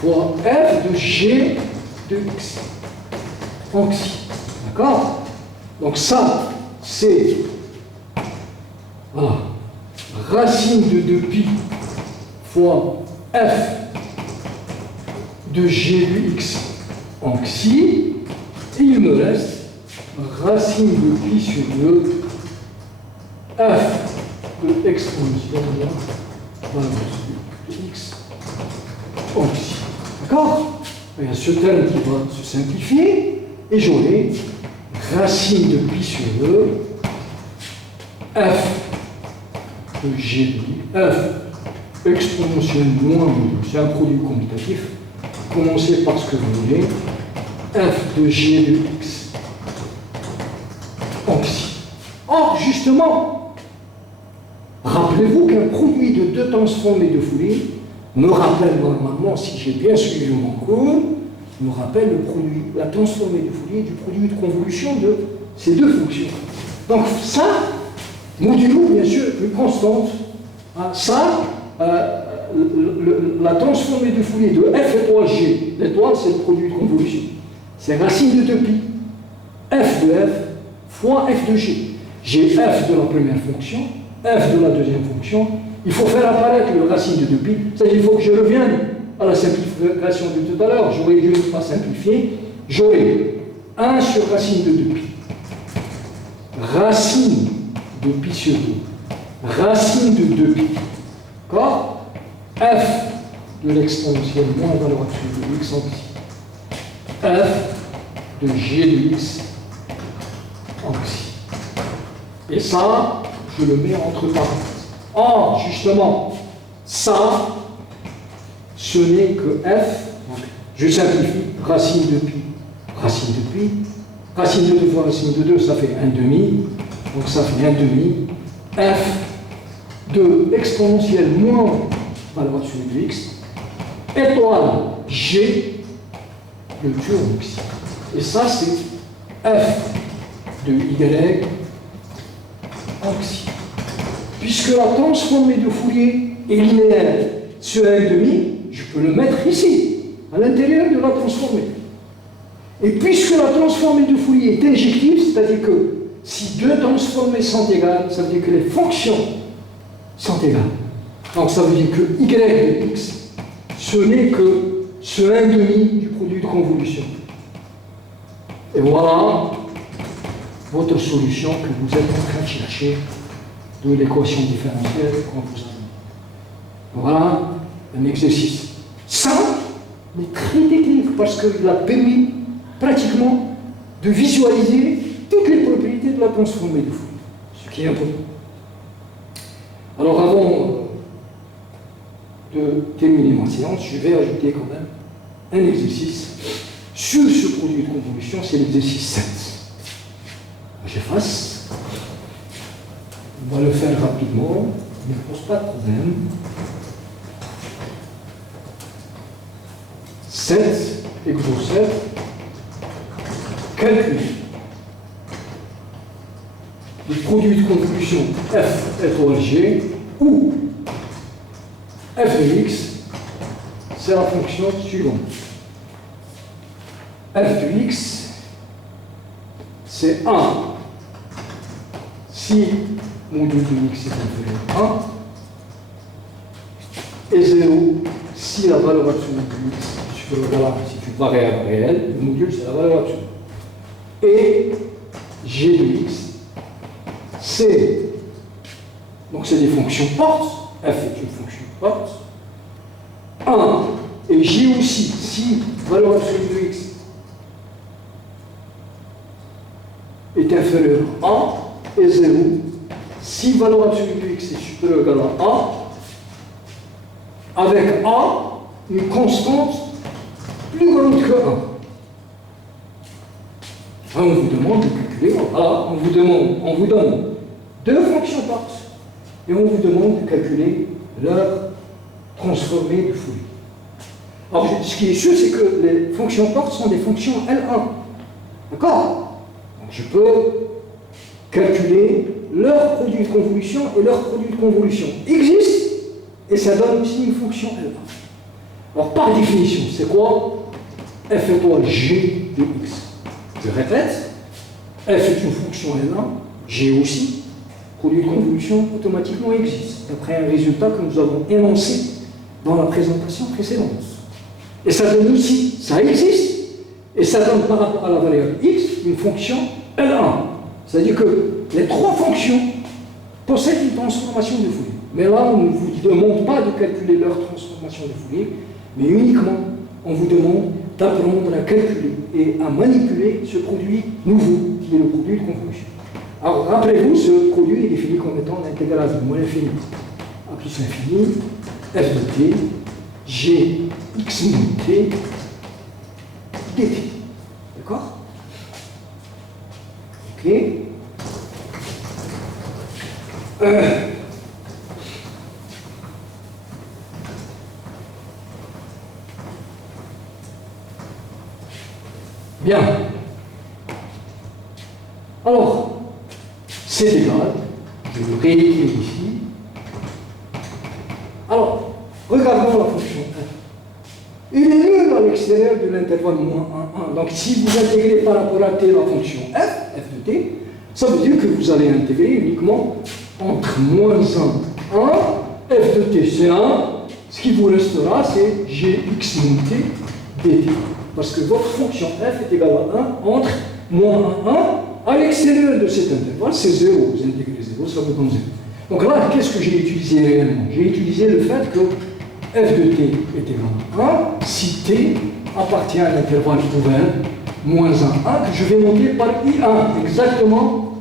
fois f de g de x en xi. D'accord? Donc ça, c'est voilà, racine de 2pi fois f de g de x en xi, et il me reste racine de pi sur 2 f de exponentielle de x en xi. D'accord? Il y a ce terme qui va se simplifier, et j'aurai racine de pi sur 2 f de g de f exponentielle moins 2, c'est un produit commutatif. Commencez par ce que vous voulez, f de g de x en xi. Or, justement, rappelez-vous qu'un produit de deux transformés de Fourier me rappelle normalement, si j'ai bien suivi mon cours, me rappelle le produit, la transformée de Fourier du produit de convolution de ces deux fonctions. Donc ça, modulo bien sûr une constante. Hein, ça, la transformée de Fourier de f étoile g, l'étoile c'est le produit de convolution, c'est racine de 2pi, f de f fois f de g. J'ai f de la première fonction, f de la deuxième fonction, il faut faire apparaître le racine de 2pi, c'est-à-dire il faut que je revienne à la simplification de tout à l'heure, j'aurais dû ne pas simplifier, j'aurai 1 sur racine de 2pi, racine de pi sur 2, racine de 2pi, d'accord? F de l'exponentielle moins valeur absolue de x en xi, f de g de x en xi. Et ça, je le mets entre parenthèses. Or, justement, ça, ce n'est que f, je simplifie, racine de pi, racine de 2 fois racine de 2, ça fait 1 demi, donc ça fait 1 demi, f de exponentielle moins valeur absolue de x, étoile g de Q en x. Et ça, c'est f de y en xi. Puisque la transformée de Fourier est linéaire sur 1,5, je peux le mettre ici, à l'intérieur de la transformée. Et puisque la transformée de Fourier est injective, c'est-à-dire que si deux transformées sont égales, ça veut dire que les fonctions sont égales. Donc ça veut dire que y de x, ce n'est que ce 1,5 du produit de convolution. Et voilà votre solution que vous êtes en train de chercher de l'équation différentielle qu'on vous a donnée. Voilà un exercice simple, mais très technique, parce qu'il a permis pratiquement de visualiser toutes les propriétés de la transformée de Fourier, ce qui est important. Alors avant de terminer ma séance, je vais ajouter quand même un exercice sur ce produit de convolution, c'est l'exercice 7. J'efface. On va le faire rapidement, il ne pose pas de problème. 7, exo 7, calcul du produit de convolution f étoile g, où f de x, c'est la fonction suivante. f de x, c'est 1 si module de x est inférieur à 1, et 0 si la valeur absolue de x est supérieure à si tu variable réelle, le module c'est la valeur absolue. Et g de x, c'est, donc c'est des fonctions portes, f est une fonction porte, 1 et j aussi, si valeur absolue de x est inférieure à 1, et 0, si valeur absolue de x est supérieure ou égale à 1, avec a, une constante plus grande que 1. On vous demande de calculer, voilà, on vous donne deux fonctions portes, et on vous demande de calculer leur transformée de Fourier. Alors, ce qui est sûr, c'est que les fonctions portes sont des fonctions L1. D'accord? Donc, je peux calculer leur produit de convolution, et leur produit de convolution existe, et ça donne aussi une fonction L1. Alors, par définition, c'est quoi? F étoile G de X. Je répète, F est une fonction L1, G aussi. Produit de convolution automatiquement existe, d'après un résultat que nous avons énoncé dans la présentation précédente. Et ça donne aussi, ça existe, et ça donne par rapport à la variable X une fonction L1. C'est-à-dire que les trois fonctions possèdent une transformation de Fourier. Mais là, on ne vous demande pas de calculer leur transformation de Fourier, mais uniquement, on vous demande d'apprendre à calculer et à manipuler ce produit nouveau, qui est le produit de convolution. Alors, rappelez-vous, ce produit est défini comme étant l'intégrale de moins l'infini à plus l'infini, f de t, g x moins t, dt. D'accord? Ok. Bien. Alors, c'est égal, je le réécris ici. Alors, regardons la fonction f. Il est nul à l'extérieur de l'intervalle moins 1, 1. Donc, si vous intégrez par rapport à t la fonction f, f de t, ça veut dire que vous allez intégrer uniquement entre moins 1, 1, f de t c'est 1, ce qui vous restera c'est gx moins t dt. Parce que votre fonction f est égale à 1 entre moins 1, 1, à l'extérieur de cet intervalle, c'est 0. Vous intégrez 0, ça vous donne 0. Donc là, qu'est-ce que j'ai utilisé réellement? J'ai utilisé le fait que f de t est égal à 1 si t appartient à l'intervalle ouvert, moins 1, 1, que je vais noter par I1, exactement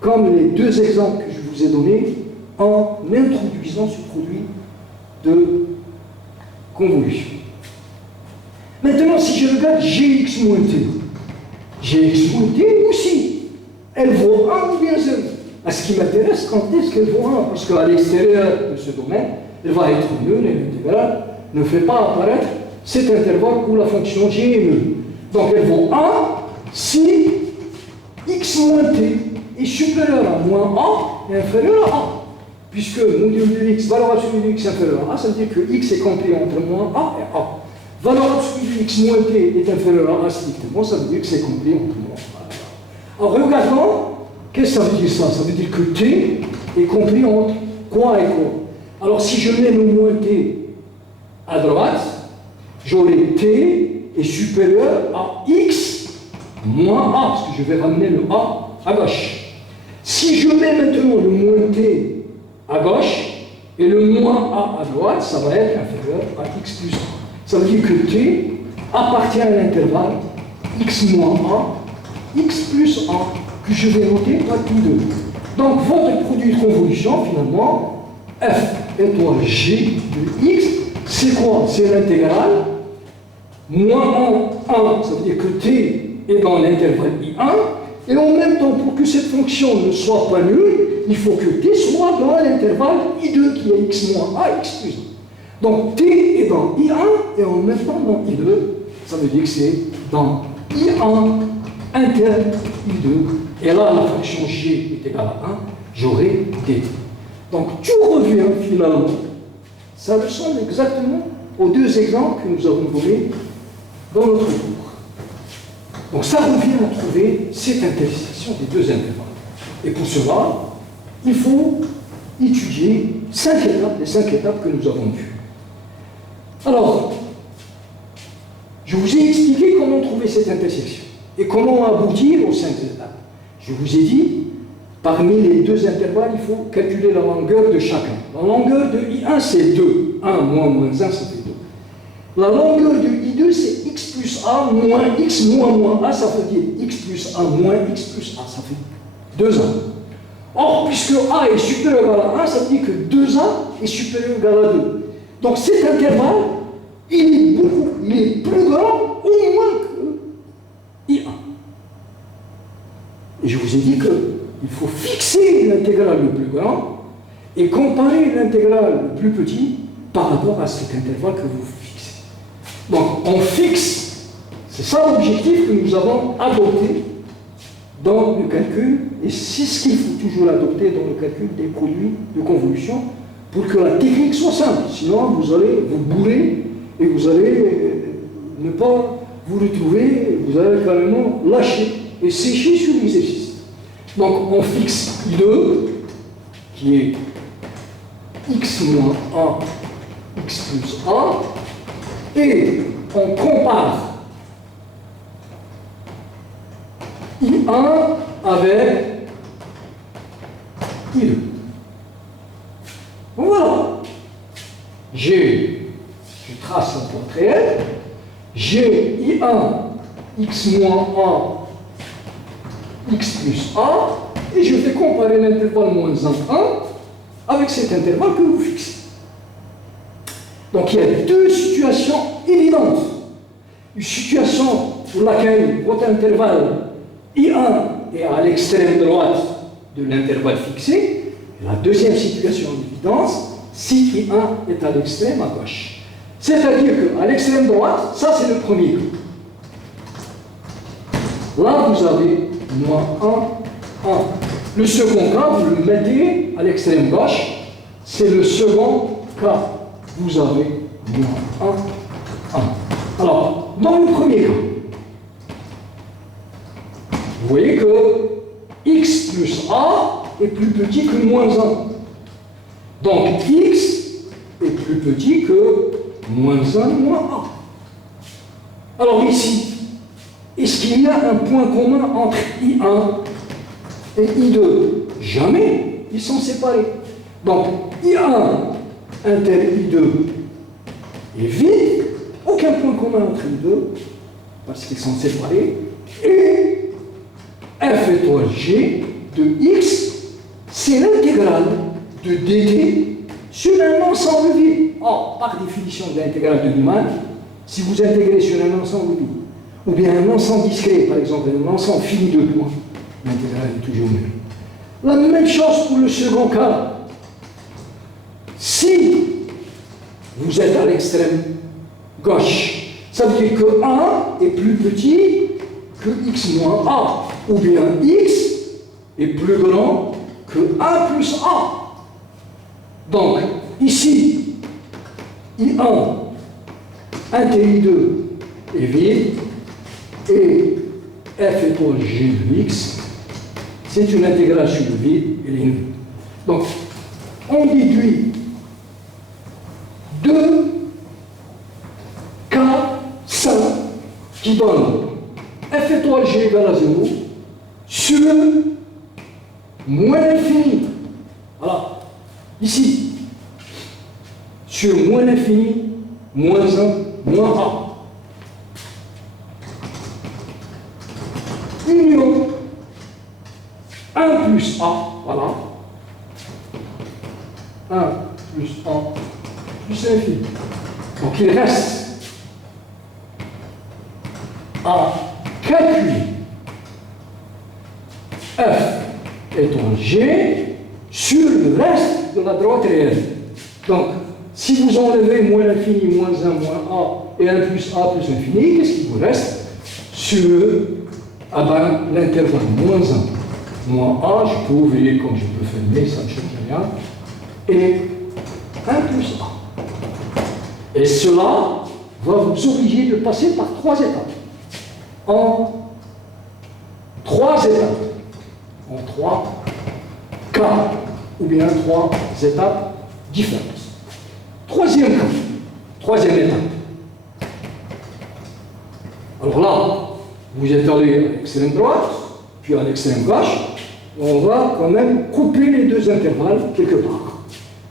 comme les deux exemples que je vous ai donnés en introduisant ce produit de convolution. Maintenant, si je regarde gx moins t, gx moins t aussi, elle vaut 1 ou bien 0. À ce qui m'intéresse, quand est-ce qu'elle vaut 1? Parce qu'à l'extérieur de ce domaine, elle va être nulle et l'intégrale ne fait pas apparaître cet intervalle où la fonction g est nulle. Donc elle vaut 1 si x moins t est supérieur à moins a et inférieur à a. Puisque module de x, valeur absolue de x inférieure à a, ça veut dire que x est compris entre moins a et a. Valeur absolue de x moins t est inférieure à a strictement, ça veut dire que c'est compris entre moins a et a. Alors regardons, qu'est-ce que ça veut dire ça? Ça veut dire que t est compris entre quoi et quoi? Alors si je mets le moins t à droite, j'aurai t est supérieur à x moins a, parce que je vais ramener le a à gauche. Si je mets maintenant le moins t à gauche et le moins a à droite, ça va être inférieur à x plus a. Ça veut dire que t appartient à l'intervalle x moins a, x plus a, que je vais noter par I2. Donc votre produit de convolution, finalement, f étoile g de x, c'est quoi? C'est l'intégrale moins 1, 1, ça veut dire que t est dans l'intervalle I1, et en même temps, pour que cette fonction ne soit pas nulle, il faut que t soit dans l'intervalle I2 qui est x moins a, x plus 1. Donc t est dans I1 et en même temps dans I2, ça veut dire que c'est dans I1 inter I2, et là la fonction g est égale à 1, j'aurai dt. Donc tout revient finalement, ça ressemble exactement aux deux exemples que nous avons donnés dans notre cours. Donc ça revient à trouver cette intersection des deux intervalles. Et pour cela, il faut étudier 5 étapes, les 5 étapes que nous avons vues. Alors, je vous ai expliqué comment trouver cette intersection et comment aboutir aux 5 étapes. Je vous ai dit, parmi les deux intervalles, il faut calculer la longueur de chacun. La longueur de I1, c'est 2. 1 moins moins 1, ça fait 2. La longueur de I2, c'est x plus a moins x moins a, ça veut dire x plus a moins x plus a, ça fait 2a. Or, puisque a est supérieur à 1, ça veut dire que 2a est supérieur à 2. Donc cet intervalle, il est plus grand ou moins que I1. Et je vous ai dit qu'il faut fixer l'intégrale le plus grand et comparer l'intégrale le plus petit par rapport à cet intervalle que vous fixez. Donc on fixe, c'est ça l'objectif que nous avons adopté dans le calcul, et c'est ce qu'il faut toujours adopter dans le calcul des produits de convolution pour que la technique soit simple. Sinon vous allez vous bourrer et vous allez ne pas vous retrouver, vous allez carrément lâcher et sécher sur l'exercice. Donc on fixe I2, qui est x moins 1, x plus 1, et on compare I1 avec I2. Donc voilà. Je trace un portrait. J'ai I1, x moins 1, x plus 1, et je vais comparer l'intervalle moins 1, 1 avec cet intervalle que vous fixez. Donc il y a deux situations évidentes. Une situation pour laquelle votre intervalle I1 est à l'extrême droite de l'intervalle fixé. Et la deuxième situation d'évidence, si I1 est à l'extrême à gauche. C'est-à-dire qu'à l'extrême droite, ça c'est le premier cas. Là, vous avez moins 1, 1. Le second cas, vous le mettez à l'extrême gauche, c'est le second cas. Vous avez moins 1, 1. Alors, dans le premier cas, vous voyez que x plus a est plus petit que moins 1. Donc, x est plus petit que moins 1, moins a. Alors ici, est-ce qu'il y a un point commun entre I1 et I2? Jamais, ils sont séparés. Donc, I1 inter I2 est vide, aucun point commun entre I2, parce qu'ils sont séparés, et f étoile g de x, c'est l'intégrale de dt sur un ensemble vide. Or, par définition de l'intégrale de Riemann, si vous intégrez sur un ensemble vide, ou bien un ensemble discret, par exemple, un ensemble fini de points, l'intégrale est toujours nulle. La même chose pour le second cas. Si vous êtes à l'extrême gauche, ça veut dire que 1 est plus petit que x moins a, ou bien x est plus grand que 1 plus a. Donc, ici, I1 inter I2 est vide, et f étoile g de x, c'est une intégrale sur le vide, elle est nulle. Donc, on déduit deux cas simples qui donnent f étoile g égale à 0 sur moins l'infini. Voilà. Ici, sur moins l'infini, moins 1, moins a. Union 1 plus a, voilà. 1 plus a plus l'infini. Donc il reste à calculer f étant g sur le reste de la droite réelle. Donc, si vous enlevez moins l'infini, moins 1, moins a, et 1 plus a plus l'infini, qu'est-ce qui vous reste? Sur l'intervalle moins 1, moins a, je peux ouvrir comme je peux fermer, ça ne change rien, et 1 plus a. Et cela va vous obliger de passer par 3 étapes. En 3 étapes. En 3 cas, ou bien 3 étapes différentes. Troisième cas, troisième étape. Alors là, vous êtes allé à l'extrême droite, puis à l'extrême gauche, on va quand même couper les deux intervalles quelque part.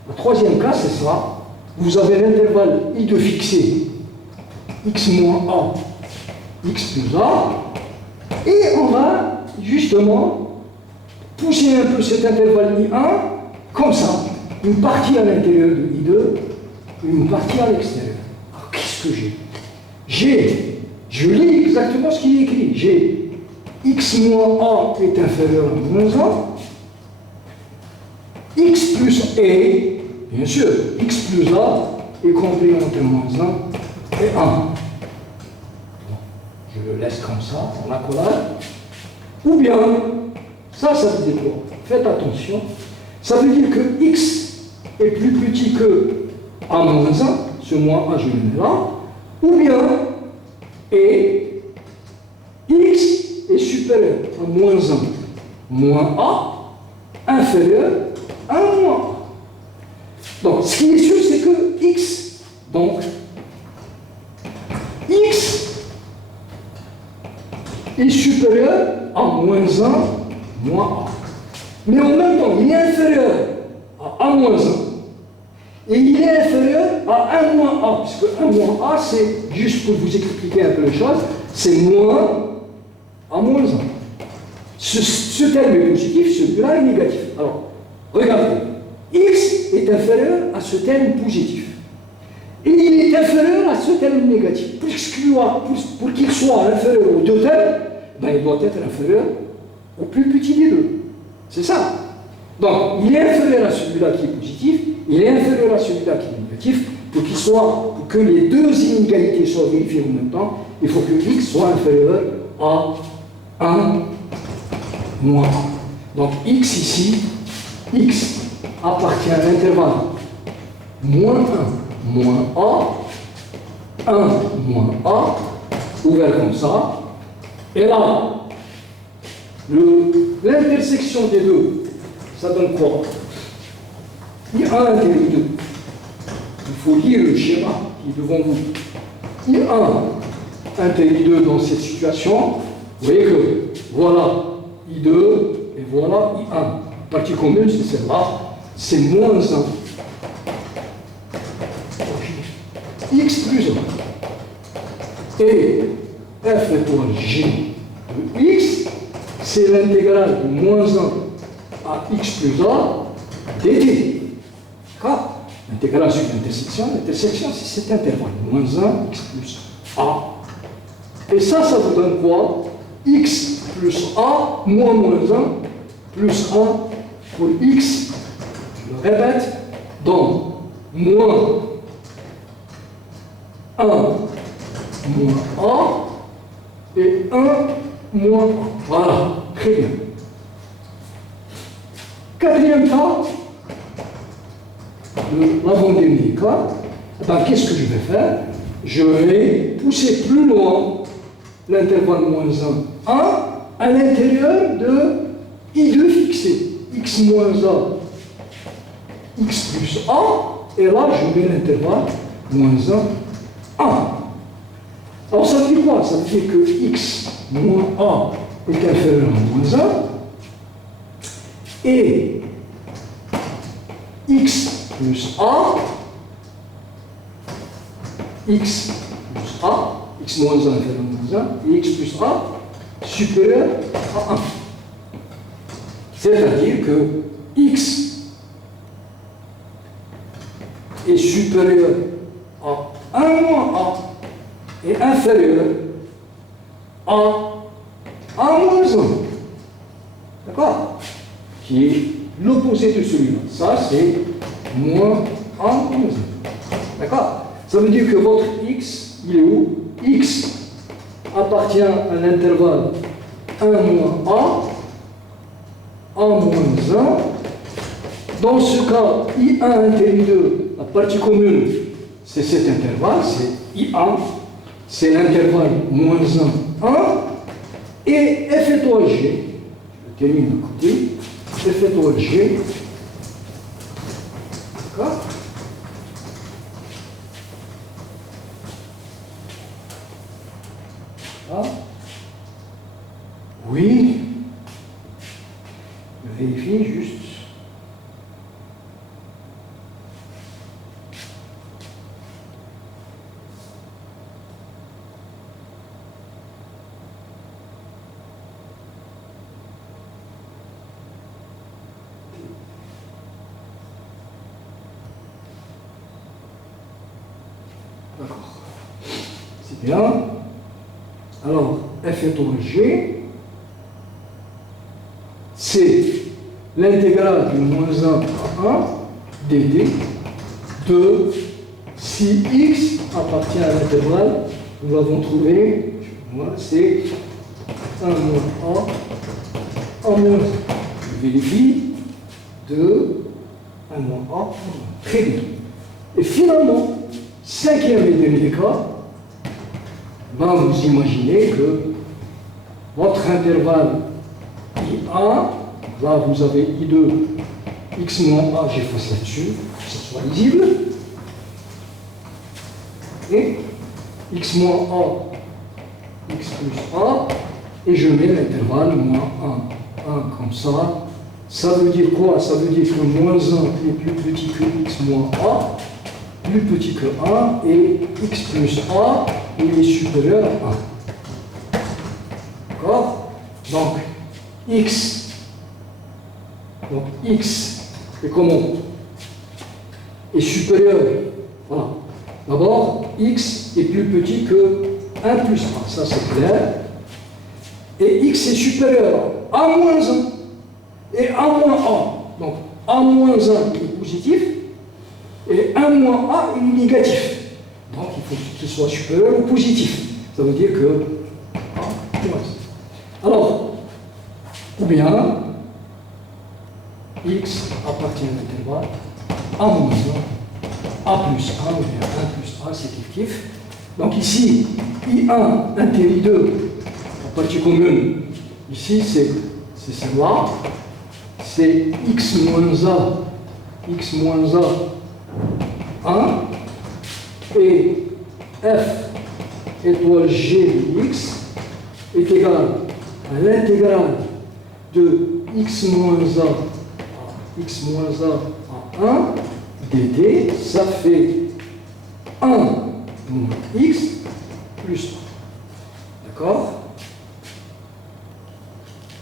Le troisième cas, c'est ça. Vous avez l'intervalle I2 fixé, x moins a, x plus a, et on va justement pousser un peu cet intervalle I1 comme ça. Une partie à l'intérieur de I2, une partie à l'extérieur. Alors qu'est-ce que j'ai? Je lis exactement ce qui est écrit. J'ai x moins a est inférieur à moins 1, x plus e, bien sûr, x plus a est compris entre moins 1 et 1. Je le laisse comme ça, en accolade. Ou bien, ça veut dire quoi? Faites attention. Ça veut dire que x est plus petit que a moins 1, ce moins a je le mets là, Ou bien, et x est supérieur à moins 1, moins a, inférieur à moins a. Donc, ce qui est sûr, c'est que x, donc, x est supérieur à moins 1, moins a. Mais en même temps, il est inférieur à moins 1 et il est inférieur à 1 moins a, puisque 1 moins a, c'est, juste pour vous expliquer un peu les choses, c'est moins à moins 1. Ce terme est positif, celui-là est négatif. Alors, regardez, x est inférieur à ce terme positif. Et il est inférieur à ce terme négatif. Pour qu'il soit inférieur aux deux termes, ben, il doit être inférieur au plus petit des deux. C'est ça. Donc, il est inférieur à celui-là qui est positif, il est inférieur à celui-là qui est négatif. Pour que les deux inégalités soient vérifiées en même temps, il faut que x soit inférieur à 1 moins 1. Donc, x ici, x appartient à l'intervalle moins 1 moins a, 1 moins a, ouvert comme ça. Et là, l'intersection des deux, ça donne quoi? I1 intérêt 2. Il faut lire le schéma qui est devant vous. I1 intérêt 2 dans cette situation. Vous voyez que voilà I2 et voilà I1. Partie commune, c'est celle-là. C'est moins 1. X plus 1. Et f étoile g de x, c'est l'intégrale de moins 1 à x plus a dt. D'accord? L'intégrale sur l'intersection, c'est cet intervalle, moins 1, x plus a. Et ça vous donne quoi? X plus a moins 1 plus 1 pour x, je le répète, donc moins 1 moins a et 1 moins a. Voilà, très bien. Quatrième cas, l'avant-dernier cas, ben, qu'est-ce que je vais faire? Je vais pousser plus loin l'intervalle moins 1, 1 à l'intérieur de I2 fixé. X moins a, x plus a, et là je mets l'intervalle moins 1, 1. Alors ça veut dire quoi? Ça veut dire que x moins a est inférieur à moins 1, et x plus a, x plus a, x moins 1 inférieur à moins 1, et x plus a supérieur à 1. C'est-à-dire que x est supérieur à 1 moins a et inférieur à 1 moins 1. D'accord? Qui est l'opposé de celui-là. Ça, c'est moins 1 moins 1. D'accord? Ça veut dire que votre x, il est où? X appartient à l'intervalle 1 moins a, 1 moins 1. Dans ce cas, I1 intérêt 2, la partie commune, c'est cet intervalle, c'est I1, c'est l'intervalle moins 1, 1, et F étoile G, je termine à côté, F étoile G, d'accord? Ah. Oui, je vérifie juste. D'accord. C'est bien. Alors, f étoile g, c'est l'intégrale de moins 1 à 1 dd de si x appartient à l'intégrale, nous l'avons trouvé, c'est 1 moins a, 1 moins 1. Je vérifie, 2, 1 moins a, 1 moins. Très bien. Et finalement, cinquième et dernier cas, ben, vous imaginez que votre intervalle I1, là vous avez I2, x moins A, j'efface là-dessus, que ce soit lisible, et x moins A, x plus A, et je mets l'intervalle moins 1, 1 comme ça. Ça veut dire quoi? Ça veut dire que moins 1 est plus petit que x moins A, plus petit que 1, et x plus A, il est supérieur à 1. D'accord? Donc, x est comment? Est supérieur. Voilà. D'abord, x est plus petit que 1 plus 1, ça c'est clair. Et x est supérieur à a moins 1 et a moins a. Donc, a moins 1 est positif et 1 moins a est négatif. Donc, il faut qu'il soit supérieur ou positif. Ça veut dire que a moins 1. Alors, ou bien, x appartient à l'intervalle a moins 1, a plus 1, ou bien 1 plus a, c'est kiff-kiff. Donc ici, I1 inter I2, la partie commune, ici c'est celle-là, c'est x moins a, 1, et f étoile g de x est égal à l'intégrale de x moins a à 1 dt, ça fait 1 moins x plus 1. D'accord?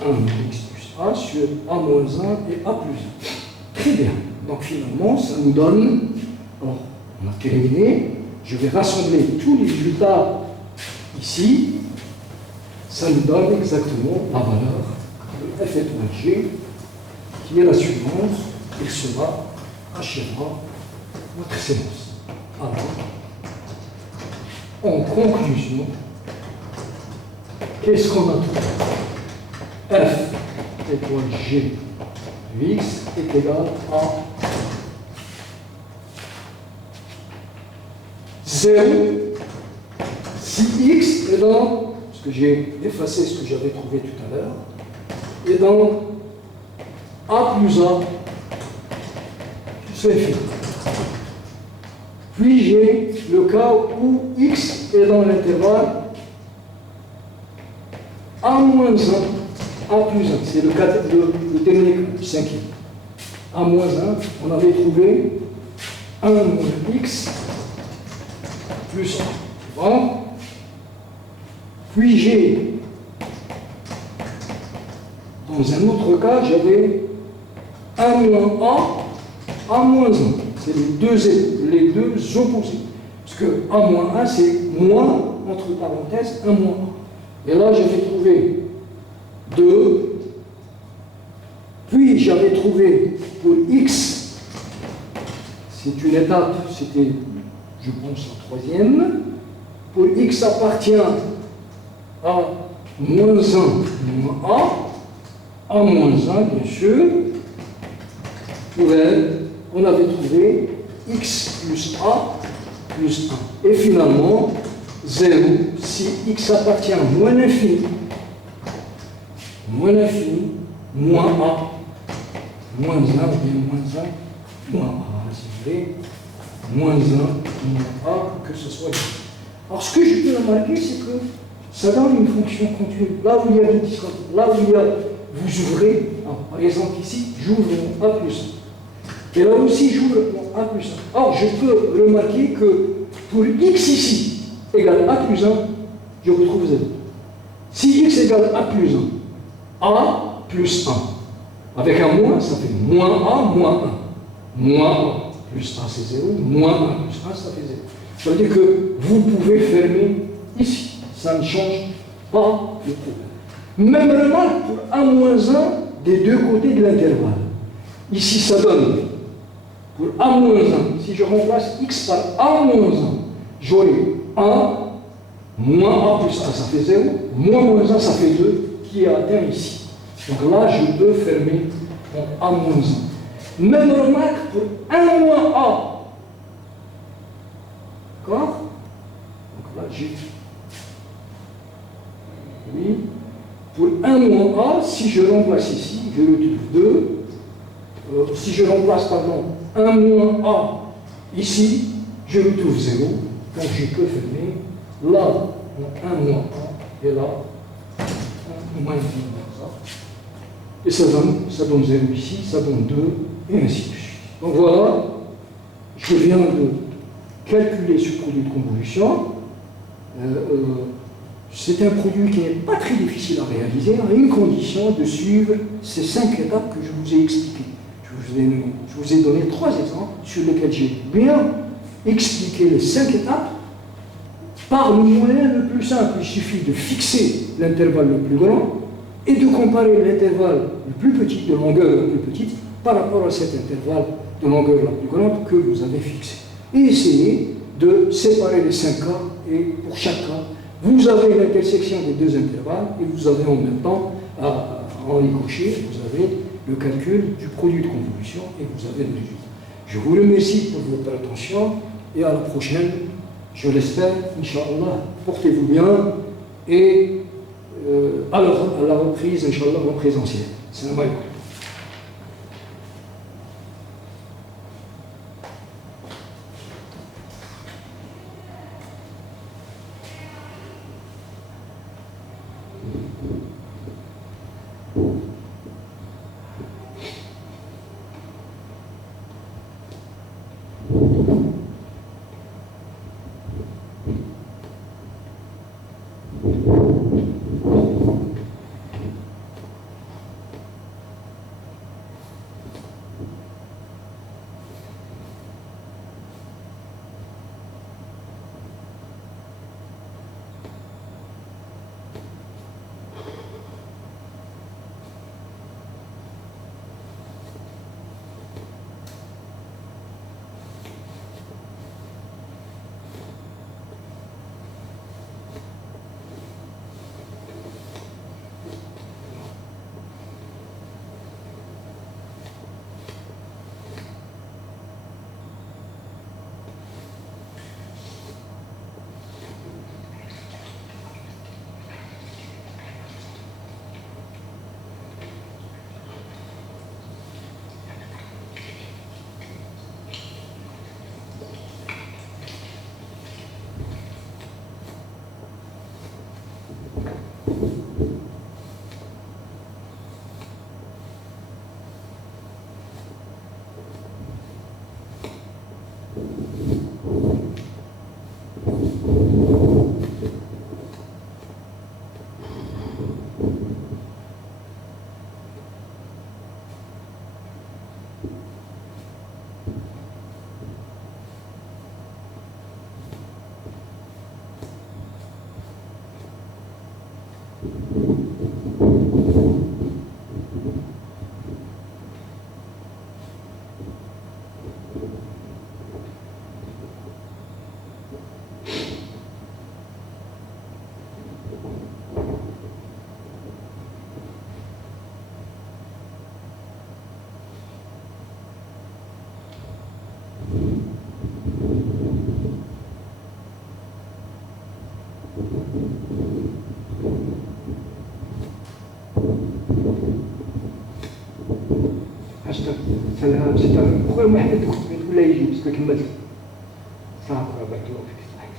1 moins x plus a sur a moins 1 et a plus 1. Très bien. Donc finalement, ça nous donne, alors on a terminé, je vais rassembler tous les résultats ici, ça nous donne exactement la valeur de f étoile g, qui est la suivante, et cela achèvera notre séance. Alors, en conclusion, qu'est-ce qu'on a trouvé? F étoile g de x est égal à 0 si x est dans, parce que j'ai effacé ce que j'avais trouvé tout à l'heure, est dans a plus a, c'est infini. Puis j'ai le cas où x est dans l'intervalle a moins 1, a plus 1. C'est le cas de dernier du cinquième. A moins 1, on avait trouvé 1 moins x plus 1. Bon. Puis j'ai, dans un autre cas, j'avais 1 moins a moins 1. C'est les deux opposés. Parce que a moins 1, c'est moins, entre parenthèses, 1 moins a. Et là, j'avais trouvé 2. Puis, j'avais trouvé pour x, c'est une étape, c'était, je pense, la troisième. Pour x appartient à moins 1 moins a moins 1, bien sûr. Pour elle, on avait trouvé x plus a plus 1. Et finalement, 0, si x appartient à moins l'infini, moins a, moins 1, ou bien moins a, si vous voulez, moins 1, moins a, que ce soit. Alors, ce que je peux remarquer, c'est que ça donne une fonction continue. Là où il y a des là où il y a, vous ouvrez, par exemple ici, j'ouvre mon a plus 1. Et là aussi, j'ouvre mon a plus 1. Alors, je peux remarquer que pour x ici égale a plus 1, je retrouve 0. Si x égale a plus 1, a plus 1. Avec un moins, ça fait moins a, moins 1. Moins a plus 1, c'est 0. Moins 1 plus 1, ça fait 0. Ça veut dire que vous pouvez fermer ici. Ça ne change pas le problème. Même remarque pour a moins 1 des deux côtés de l'intervalle. Ici, ça donne, pour a moins 1, si je remplace x par a moins 1, j'aurai 1 moins a plus 1, ça fait 0. Moins 1, ça fait 2, qui est atteint ici. Donc là, je peux fermer mon a moins 1. Même remarque pour 1 moins a. D'accord? Donc là, j'ai Oui. Pour 1 moins A, si je remplace ici, je retrouve 2. Si je remplace, pardon, 1 moins A ici, je retrouve 0. Donc je peux fermer là, 1 moins A, et là, 1 moins B. Et ça donne 0 ici, ça donne 2, et ainsi de suite. Donc voilà, je viens de calculer ce produit de convolution. C'est un produit qui n'est pas très difficile à réaliser, à une condition de suivre ces 5 étapes que je vous ai expliquées. Je vous ai donné 3 exemples sur lesquels j'ai bien expliqué les 5 étapes par le moyen le plus simple. Il suffit de fixer l'intervalle le plus grand et de comparer l'intervalle le plus petit, de longueur la plus petite, par rapport à cet intervalle de longueur la plus grande que vous avez fixé. Et essayez de séparer les 5 cas, et pour chaque cas, vous avez l'intersection des 2 intervalles, et vous avez en même temps, en les cocher, vous avez le calcul du produit de convolution, et vous avez le résultat. Je vous remercie pour votre attention, et à la prochaine, je l'espère, Inch'Allah, portez-vous bien, et à la reprise, Inch'Allah, en présentiel. Salam alaikum. سلام ستة خويا محمد كنت ولا يجي بس كمل صافي بارك الله فيك صحيح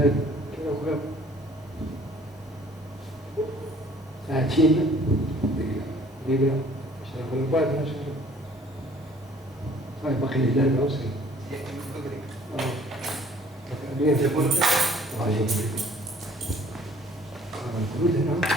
أولاد ساعتين دقيقة شغل بعد ما شغل باقي لي لعبة وسير هنا